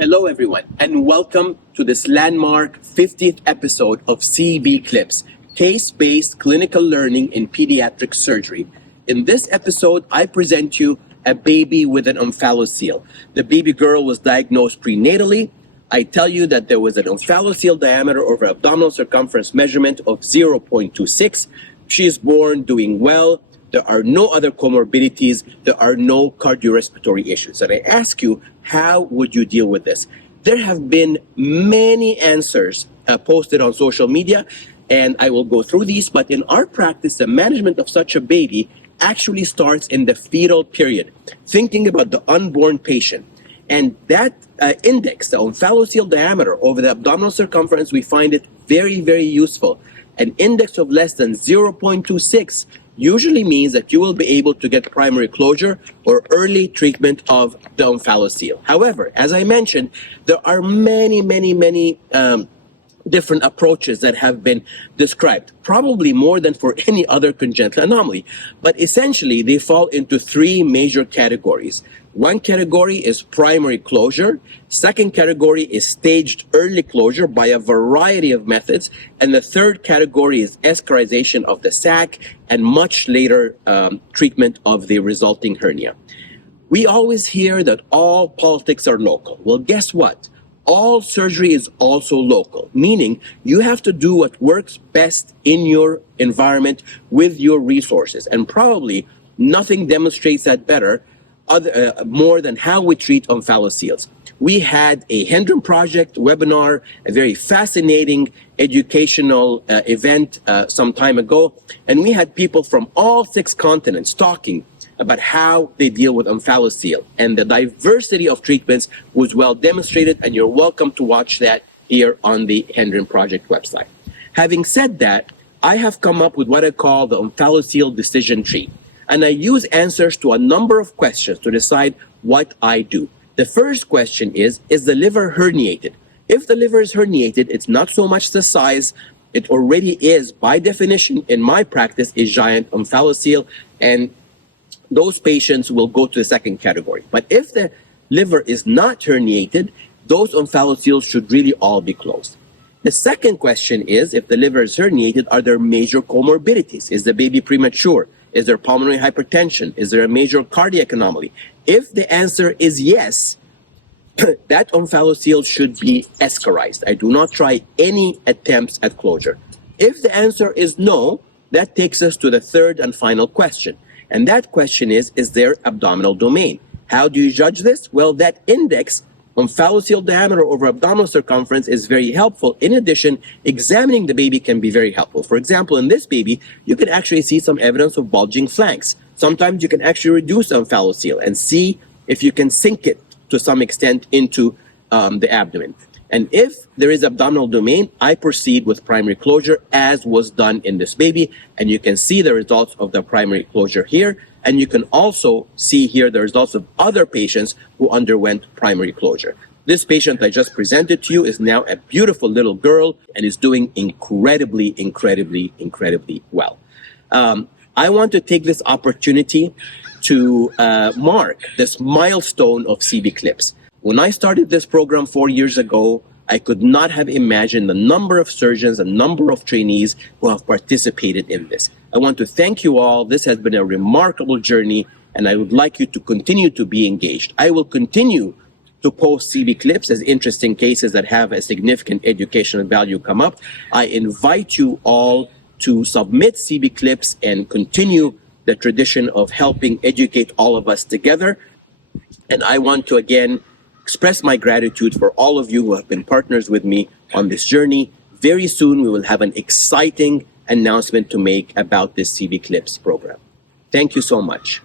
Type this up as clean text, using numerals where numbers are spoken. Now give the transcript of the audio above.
Hello, everyone, and welcome to this landmark 50th episode of CBCLIPS, Case-Based Clinical Learning in Pediatric Surgery. In this episode, I present you a baby with an omphalocele. The baby girl was diagnosed prenatally. I tell you that there was an omphalocele diameter over abdominal circumference measurement of 0.26. She is born doing well. There are no other comorbidities. There are no cardiorespiratory issues. And I ask you, how would you deal with this? There have been many answers posted on social media, and I will go through these. But in our practice, the management of such a baby actually starts in the fetal period, thinking about the unborn patient. And that index, the omphalocele diameter over the abdominal circumference, we find it very, very useful. An index of less than 0.26 usually means that you will be able to get primary closure or early treatment of the omphalocele. However, as I mentioned, there are many different approaches that have been described, probably more than for any other congenital anomaly. But essentially, they fall into three major categories. One category is primary closure. Second category is staged early closure by a variety of methods. And the third category is escarization of the sac and much later treatment of the resulting hernia. We always hear that all politics are local. Well, guess what? All surgery is also local, meaning you have to do what works best in your environment with your resources. And probably nothing demonstrates that better more than how we treat omphaloceles. We had a Hendron Project webinar, a very fascinating educational event some time ago, and we had people from all 6 continents talking about how they deal with omphalocele, and the diversity of treatments was well demonstrated, and you're welcome to watch that here on the Hendron Project website. Having said that, I have come up with what I call the omphalocele decision tree, and I use answers to a number of questions to decide what I do. The first question is the liver herniated? If the liver is herniated, it's not so much the size. It already is, by definition, in my practice, a giant omphalocele, and those patients will go to the second category. But if the liver is not herniated, those omphaloceles should really all be closed. The second question is, if the liver is herniated, are there major comorbidities? Is the baby premature? Is there pulmonary hypertension? Is there a major cardiac anomaly? If the answer is yes, that omphalocele should be escarized. I do not try any attempts at closure. If the answer is no, that takes us to the third and final question. And that question is there abdominal domain? How do you judge this? Well, that index, omphalocele diameter over abdominal circumference, is very helpful. In addition, examining the baby can be very helpful. For example, in this baby, you can actually see some evidence of bulging flanks. Sometimes you can actually reduce the omphalocele and see if you can sink it to some extent into the abdomen. And if there is abdominal domain, I proceed with primary closure, as was done in this baby. And you can see the results of the primary closure here. And you can also see here the results of other patients who underwent primary closure. This patient I just presented to you is now a beautiful little girl and is doing incredibly well. I want to take this opportunity to mark this milestone of CBCLIPS. When I started this program 4 years ago, I could not have imagined the number of surgeons and number of trainees who have participated in this. I want to thank you all. This has been a remarkable journey, and I would like you to continue to be engaged. I will continue to post CBCLIPS as interesting cases that have a significant educational value come up. I invite you all to submit CBCLIPS and continue the tradition of helping educate all of us together. And I want to again express my gratitude for all of you who have been partners with me on this journey. Very soon we will have an exciting announcement to make about this CBCLIPS program. Thank you so much.